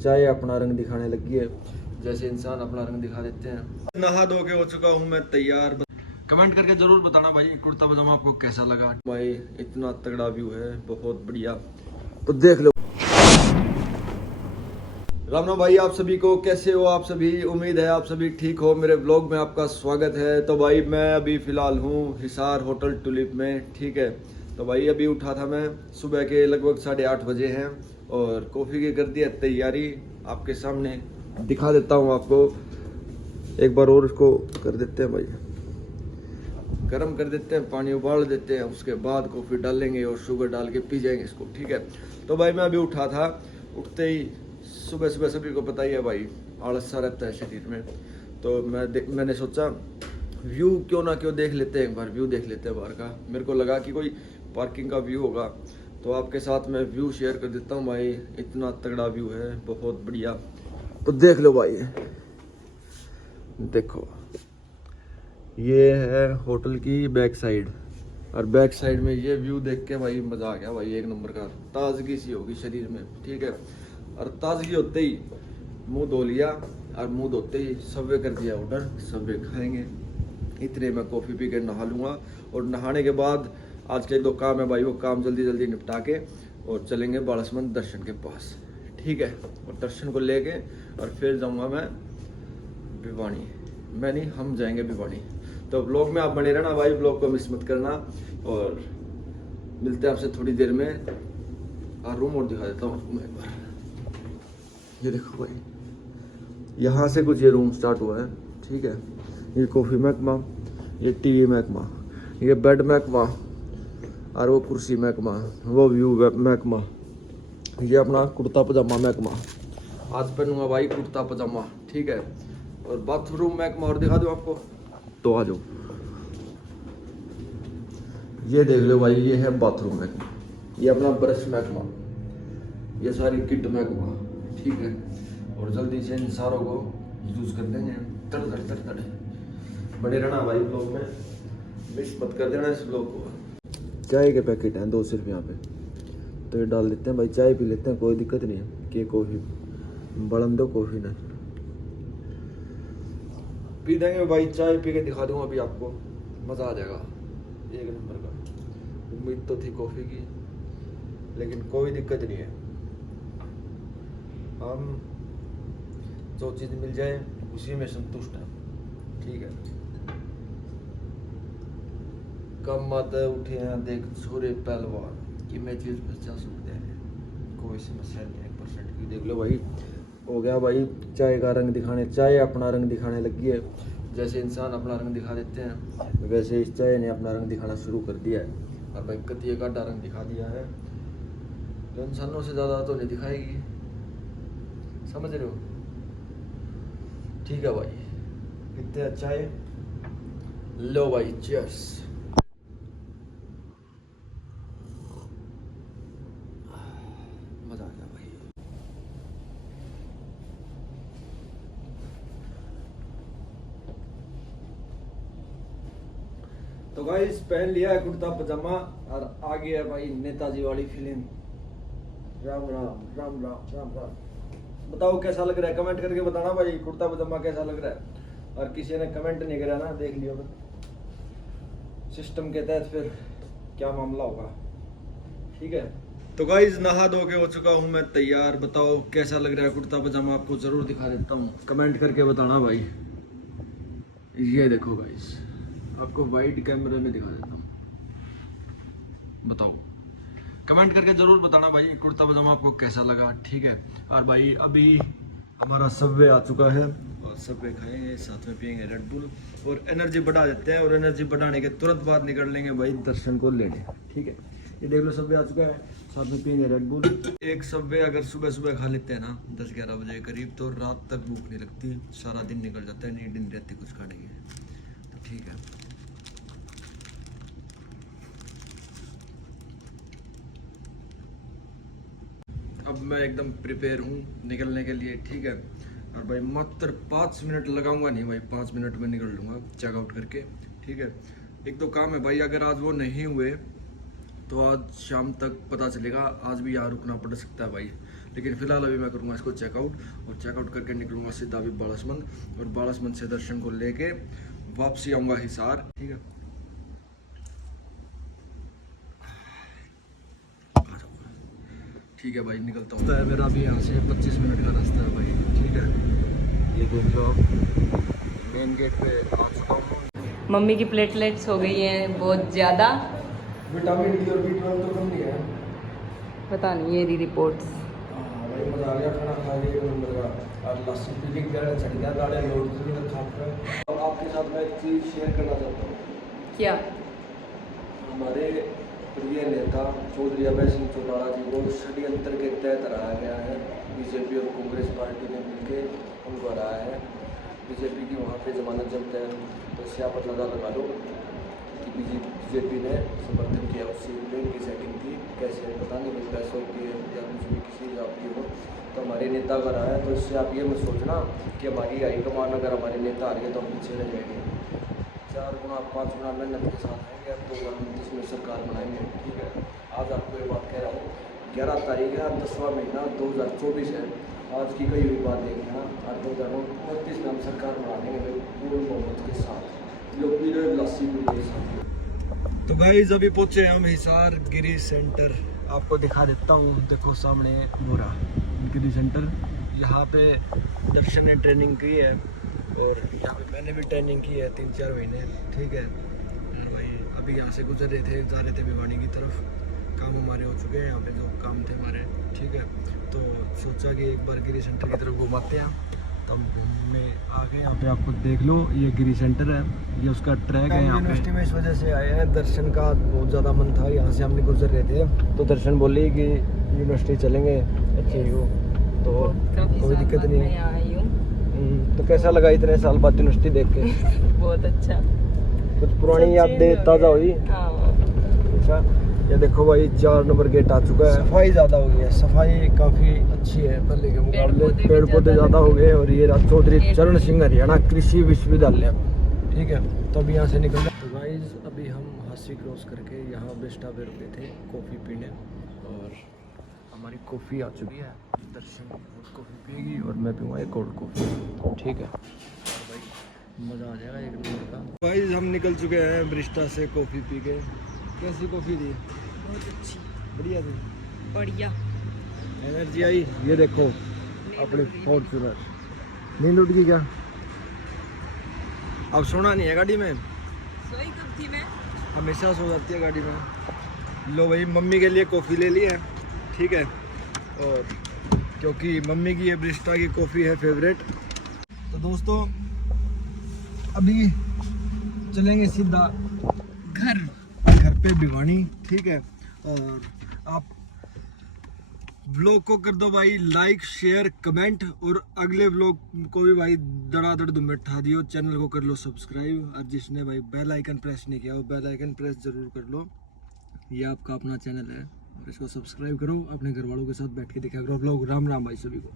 चाय अपना रंग दिखाने लगी है, जैसे इंसान अपना रंग दिखा देते हैं। नहा धो के हो चुका हूँ मैं तैयार। कमेंट करके जरूर बताना भाई कुर्ता पजामा आपको कैसा लगा। भाई इतना तगड़ा व्यू है, बहुत बढ़िया, तो देख लो। राम राम भाई, आप सभी को कैसे हो आप सभी। उम्मीद है आप सभी ठीक हो। मेरे ब्लॉग में आपका स्वागत है। तो भाई मैं अभी फ़िलहाल हूँ हिसार होटल टुलिप में, ठीक है। तो भाई अभी उठा था मैं, सुबह के लगभग 8:30 बजे हैं और कॉफ़ी की कर दी है तैयारी। आपके सामने दिखा देता हूँ आपको एक बार और। इसको कर देते हैं भाई, गर्म कर देते हैं, पानी उबाल देते हैं, उसके बाद कॉफ़ी डालेंगे और शुगर डाल के पी जाएंगे इसको, ठीक है। तो भाई मैं अभी उठा था, उठते ही सुबह सुबह सभी को पता ही है भाई, आलस सा रहता है शरीर में। तो मैंने सोचा व्यू क्यों देख लेते हैं, एक बार व्यू देख लेते हैं बाहर का। मेरे को लगा कि कोई पार्किंग का व्यू होगा, तो आपके साथ मैं व्यू शेयर कर देता हूँ भाई। इतना तगड़ा व्यू है, बहुत बढ़िया, तो देख लो भाई। देखो ये है होटल की बैक साइड, और बैक साइड में ये व्यू देख के भाई मज़ा आ गया भाई, एक नंबर का। ताजगी सी होगी शरीर में, ठीक है। और ताजगी होते ही मुंह धो लिया, और मुंह धोते ही सबवे कर दिया ऑर्डर, सबवे खाएंगे। इतने में कॉफ़ी पी के नहा लूँगा, और नहाने के बाद आज के 2 काम है भाई, वो काम जल्दी जल्दी निपटा के और चलेंगे बालसमंद दर्शन के पास, ठीक है। और दर्शन को लेके और फिर जाऊँगा मैं भिवानी। मैं नहीं, हम जाएंगे भिवानी। तो ब्लॉग में आप बने रहना भाई, ब्लॉग को मिस मत करना। और मिलते हैं आपसे थोड़ी देर में। और रूम और दिखा देता हूँ आपको मैं एक बार। ये देखो भाई, यहाँ से कुछ ये रूम स्टार्ट हुआ है, ठीक है। ये कॉफ़ी महकमा, ये टीवी महकमा, ये बेड महकमा, और वो कुर्सी महकमा, वो व्यू महकमा, ये अपना कुर्ता पजामा महकमा। आज पहनूंगा भाई कुर्ता पजामा, ठीक है। और बाथरूम महकमा और दिखा दूँ आपको, तो आ जाओ। ये देख लो भाई, ये है बाथरूम महकमा, ये अपना ब्रश महकमा, ये सारी किट महकमा, ठीक है। और जल्दी से इन सारों को यूज कर देंगे। तड़ तड़ तड़ तड़ बने रहना भाई ब्लॉग में, मिस मत कर देना इस ब्लॉग को। चाय के पैकेट हैं 2 सिर्फ यहाँ पे, तो ये डाल देते हैं भाई, चाय पी लेते हैं, कोई दिक्कत नहीं है। कि कॉफ़ी बढ़न दो, कॉफ़ी नहीं पी देंगे भाई, चाय पी के दिखा दूंगा अभी आपको, मज़ा आ जाएगा एक नंबर का। उम्मीद तो थी कॉफ़ी की, लेकिन कोई दिक्कत नहीं है। हम जो चीज़ मिल जाए उसी में संतुष्ट हैं, ठीक है। कम मत उठे हैं देख छोरे पहलवान, कि मैं चीज़ 50 रुपये हैं, कोई समस्या नहीं है 1% की। देख लो भाई, हो गया भाई चाय का रंग दिखाने, चाय अपना रंग दिखाने लगी है। जैसे इंसान अपना रंग दिखा देते हैं, वैसे इस चाय ने अपना रंग दिखाना शुरू कर दिया है। और भाई कतिये का रंग दिखा दिया है, जो इंसानों से ज़्यादा तो नहीं दिखाएगी, समझ रहे हो, ठीक है भाई। कितने अच्छा है, लो भाई चीयर्स। मज़ा आ गया भाई। तो गाइस पहन लिया है कुर्ता पजामा, और आ गया भाई नेताजी वाली फिल्म। राम राम राम राम राम राम। बताओ कैसा लग रहा है, कमेंट करके बताना भाई कुर्ता पजामा कैसा लग रहा है। और किसी ने कमेंट नहीं करा ना, देख लियो सिस्टम के तहत फिर क्या मामला होगा, ठीक है। तो गाइस नहा धो के हो चुका हूँ मैं तैयार। बताओ कैसा लग रहा है कुर्ता पजामा, आपको जरूर दिखा देता हूँ, कमेंट करके बताना भाई। ये देखो गाइस, आपको वाइड कैमरे में दिखा देता हूँ, बताओ कमेंट करके जरूर बताना भाई कुर्ता पजामा आपको कैसा लगा, ठीक है। और भाई अभी हमारा सबवे आ चुका है, और सबवे खाएंगे, साथ में पियेंगे रेड बुल, और एनर्जी बढ़ा देते हैं। और एनर्जी बढ़ाने के तुरंत बाद निकल लेंगे भाई दर्शन को लेने, ठीक है। ये देख लो सबवे आ चुका है, साथ में पियेंगे रेड बुल। एक सबवे अगर सुबह सुबह खा लेते हैं ना 10-11 बजे के करीब, तो रात तक भूख नहीं लगती, सारा दिन निकल जाता है, नींद नहीं रहती कुछ खाने की, तो ठीक है। अब मैं एकदम प्रिपेयर हूँ निकलने के लिए, ठीक है। और भाई मात्र 5 मिनट लगाऊंगा नहीं भाई, 5 मिनट में निकल लूँगा चेकआउट करके, ठीक है। 1-2 काम है भाई, अगर आज वो नहीं हुए तो आज शाम तक पता चलेगा, आज भी यहाँ रुकना पड़ सकता है भाई। लेकिन फिलहाल अभी मैं करूँगा इसको चेकआउट, और चेकआउट करके निकलूँगा सीधा अभी बालसमंद, और बालसमंद से दर्शन को लेके वापसी आऊँगा हिसार। ठीक है, ठीक है भाई, निकलता हूँ। तो मेरा अभी यहाँ से 25 मिनट का रास्ता है भाई। ठीक है, ये देख लो मेन गेट पे आ चुका हूँ। मम्मी की प्लेटलेट्स हो गई हैं बहुत ज़्यादा। विटामिन डी और B12 तो कम नहीं है, पता नहीं ये रिपोर्ट्स। भाई मज़ा आ गया खाना खा के एक नंबर का। और लस्सी पी के गया चढ़ गया गाड़ी लोड से नहीं खा कर। अब आपके साथ मैं एक चीज़ शेयर करना चाहता हूँ। क्या? हमारे प्रिय नेता चौधरी अभय सिंह चौटाला जी को षड्यंत्र के तहत हराया गया है। बीजेपी और कांग्रेस पार्टी ने मिलकर उनको हराया है। बीजेपी की वहाँ पे जमानत जब्त है, तो इससे आप अंदाजा लगा लो कि बीजेपी ने समर्थन किया उससे प्लेन की सेटिंग थी। कैसे पता नहीं, कुछ पैसों की या कुछ भी किसी हिसाब की हो, तो हमारे नेता का रहा है। तो इससे आप ये मत सोचना कि हमारी हाईकमान अगर हमारे नेता आ गए तो हम पीछे रह जाएंगे। 4 गुना 5 गुना मेहनत के साथ आएंगे, अब 2029 में सरकार बनाएंगे। ठीक है, आज आपको ये बात कह रहा हूँ, 11 तारीख है, 10वां महीना 2024 है। आज की कई हुई बात देखना, आज 2029 में हम सरकार बना देंगे पूर्ण बहुमत के साथ, लोग पीले लस्सी के साथ। तो गाइस अभी पहुँचे हम हिसार गिरी सेंटर, आपको दिखा देता हूँ। देखो सामने मोरा गिरी सेंटर, यहाँ पे दर्शन ने ट्रेनिंग की है, और यहाँ पे मैंने भी ट्रेनिंग की है 3-4 महीने। ठीक है, और भाई अभी यहाँ से गुजर रहे थे, जा रहे थे भिवानी की तरफ। काम हमारे हो चुके हैं यहाँ पे, जो काम थे हमारे। ठीक है, तो सोचा कि एक बार गिरी सेंटर की तरफ घुमाते हैं। तो हम घूमने आ गए यहाँ पे, आपको देख लो ये गिरी सेंटर है, ये उसका ट्रैक है। यहाँ यूनिवर्सिटी में इस वजह से आए हैं, दर्शन का बहुत ज़्यादा मन था, यहाँ से हमने गुजर रहे थे तो दर्शन बोली कि यूनिवर्सिटी चलेंगे, अच्छी हो तो कोई दिक्कत नहीं। तो कैसा लगा इतने साल बाद यूनिवर्सिटी देख के? बहुत अच्छा, कुछ पुरानी यादें ताज़ा हुई। अच्छा, ये देखो भाई 4 नंबर गेट आ चुका है। सफाई ज़्यादा हो गई है, सफाई काफ़ी अच्छी है पहले के मुकाबले, पेड़ पौधे ज़्यादा हो गए। और ये चौधरी चरण सिंह हरियाणा कृषि विश्वविद्यालय। ठीक है, तो अभी यहाँ से निकल रहे। तो गाइस अभी हम हासी क्रॉस करके यहाँ बेस्टा पे रुके थे कॉफ़ी पीने, और हमारी कॉफ़ी आ चुकी है। दर्शन कॉफ़ी पिएगी और मैं पीऊँगा एक कोल्ड कॉफ़ी। ठीक है, और भाई मज़ा आ जाएगा एक नंबर का। गाइस हम निकल चुके हैं ब्रिस्टा से कॉफ़ी पी के। कैसी कॉफ़ी थी? बहुत अच्छी, बढ़िया थी, बढ़िया एनर्जी आई। ये देखो अपनी फॉर्च्यूनर नींद उठ गई क्या? अब सोना नहीं है गाड़ी में? सोई कब थी मैं? हमेशा सो जाती है गाड़ी में। लो भाई मम्मी के लिए कॉफ़ी ले ली है। ठीक है, और क्योंकि मम्मी की ये ब्रिस्टा की कॉफ़ी है फेवरेट। तो दोस्तों अभी चलेंगे सीधा घर पे भिवानी। ठीक है, और आप व्लॉग को कर दो भाई लाइक शेयर कमेंट, और अगले व्लॉग को भी भाई धड़ाधड़ दुम ठा दियो। चैनल को कर लो सब्सक्राइब, और जिसने भाई बेल आइकन प्रेस नहीं किया वो बेल आइकन प्रेस जरूर कर लो। ये आपका अपना चैनल है और इसको सब्सक्राइब करो, अपने घर वालों के साथ बैठ के देखा करो व्लॉग। राम राम भाई सभी को।